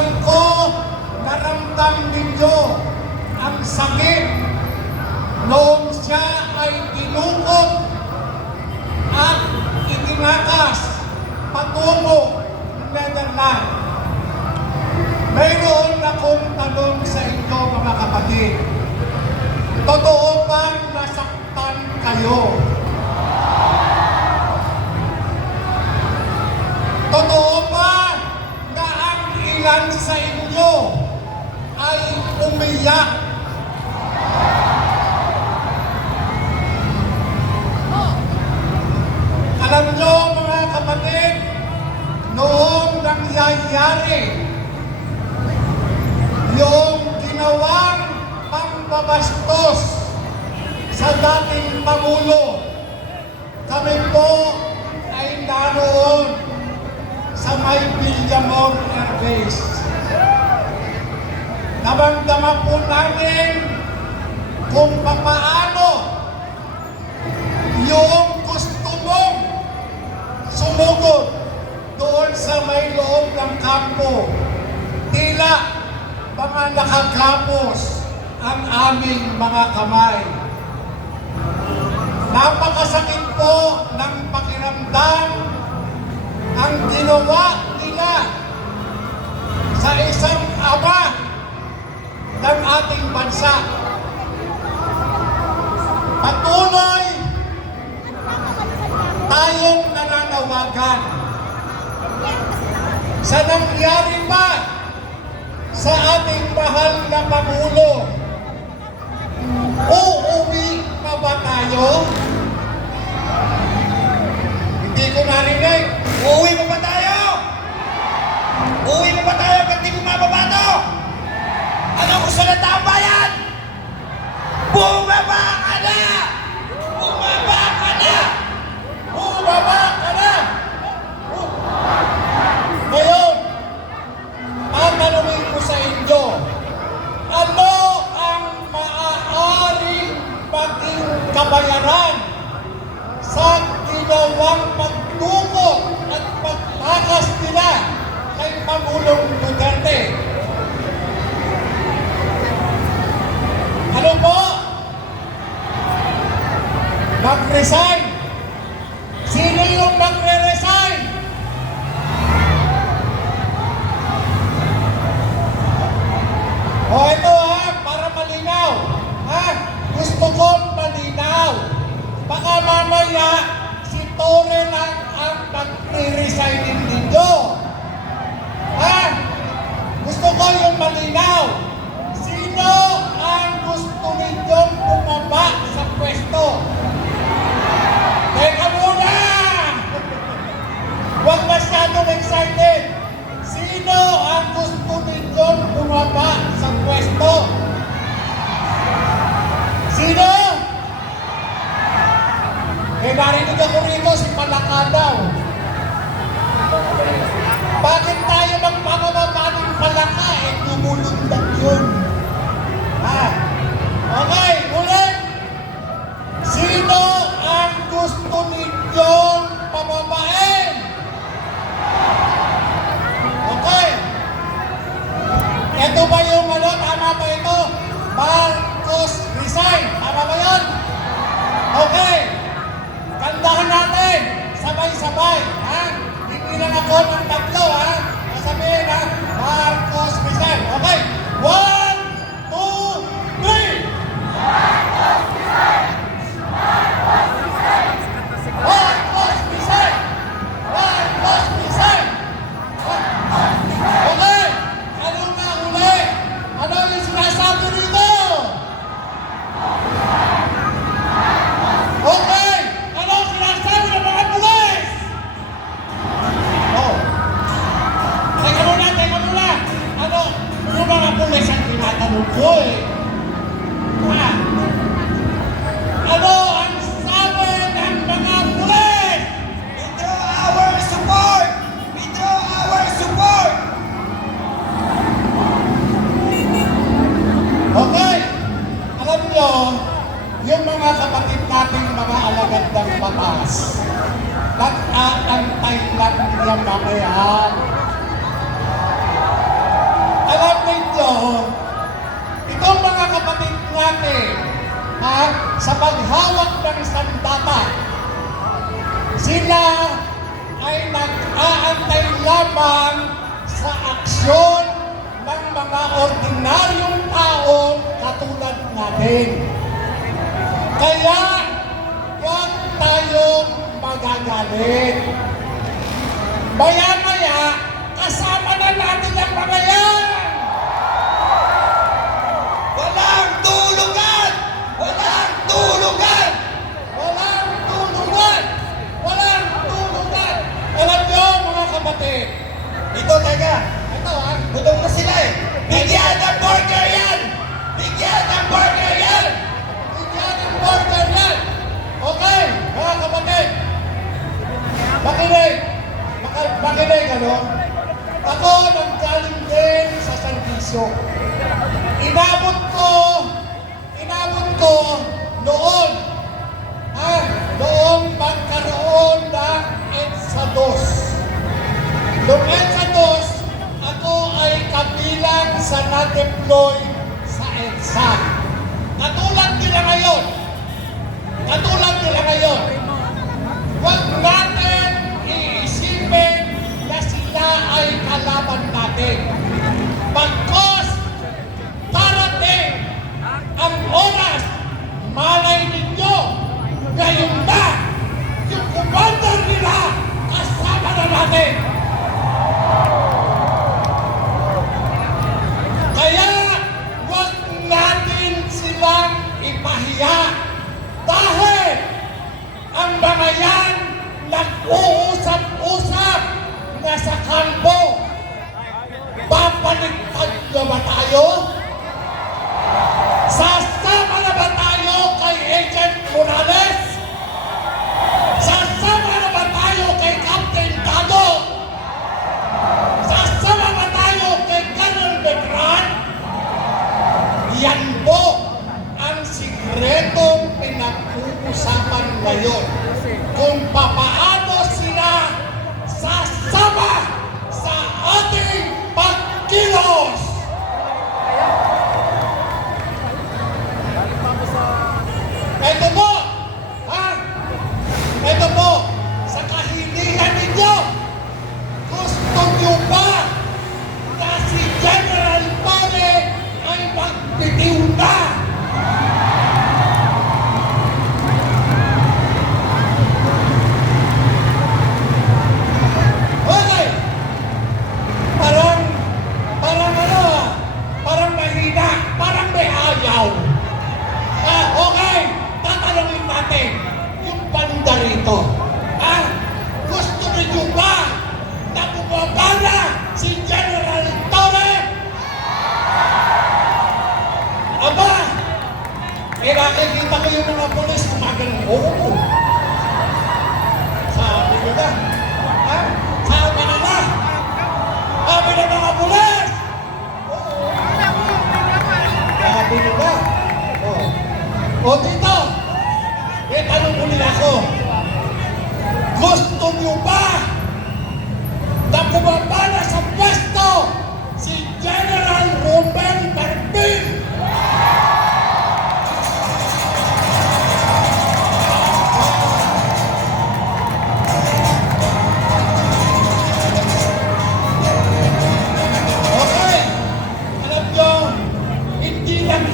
Alam ko, naramdam ninyo ang sakit noong siya ay dinukot at itinakas patungo Netherlands. Mayroon akong tanong sa inyo mga kapatid. Totoo bang nasaktan kayo? Nyo mga kapatid, noong nangyayari yung ginawang pambabastos sa dating Pangulo, kami po ay naroon sa may Villamor Air Base. Nabangdama po namin kung papaano yung sa may loob ng kampo. Tila mga nakagapos ang aming mga kamay. Napakasakit po ng pakiramdam ang ginawa nila sa isang ama ng ating bansa. Patuloy tayong nananawagan sa nangyari pa sa ating mahal na Pangulo. Uuwi na ba tayo? Hindi ko narinig. Uuwi pa ba tayo? Uuwi pa ba tayo pag di bumababa to? Ano gusto ng taong bayan? Bumaba ka na! Empresario. Lumulundag yun. Ha? Okay, ulit. Sino ang gusto ninyong pababain? Okay. Ito ba yung ano? Tama ba ito? Marcos resign. Tama ba yun? Okay. alam yung mga kapatid natin mga alagad ng batas, nag-aantay lang niya mamaya. Alam ninyo, itong mga kapatid natin, ha, sa paghawak ng sandata, sila ay nag-aantay lamang sa aksyon ng mga ordinaryong taong katulad natin. Kaya, huwag tayong magagalit. Maya-maya, Ako nanggaling din sa San Piso.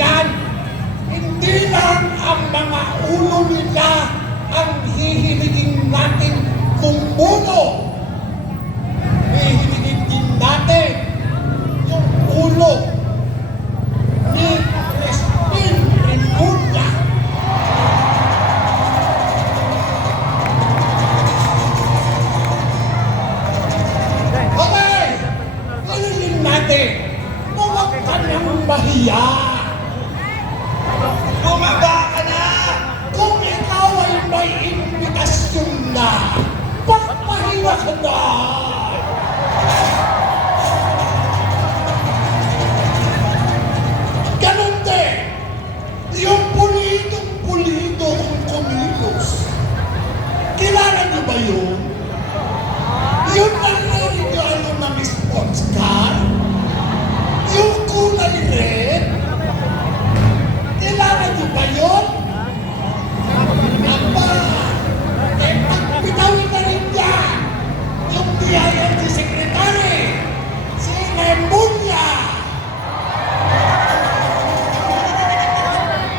yan, hindi lang ang mga ulo nila ang hihiligin natin kung puno. Hihiligin din natin yung ulo 아, 허락한다.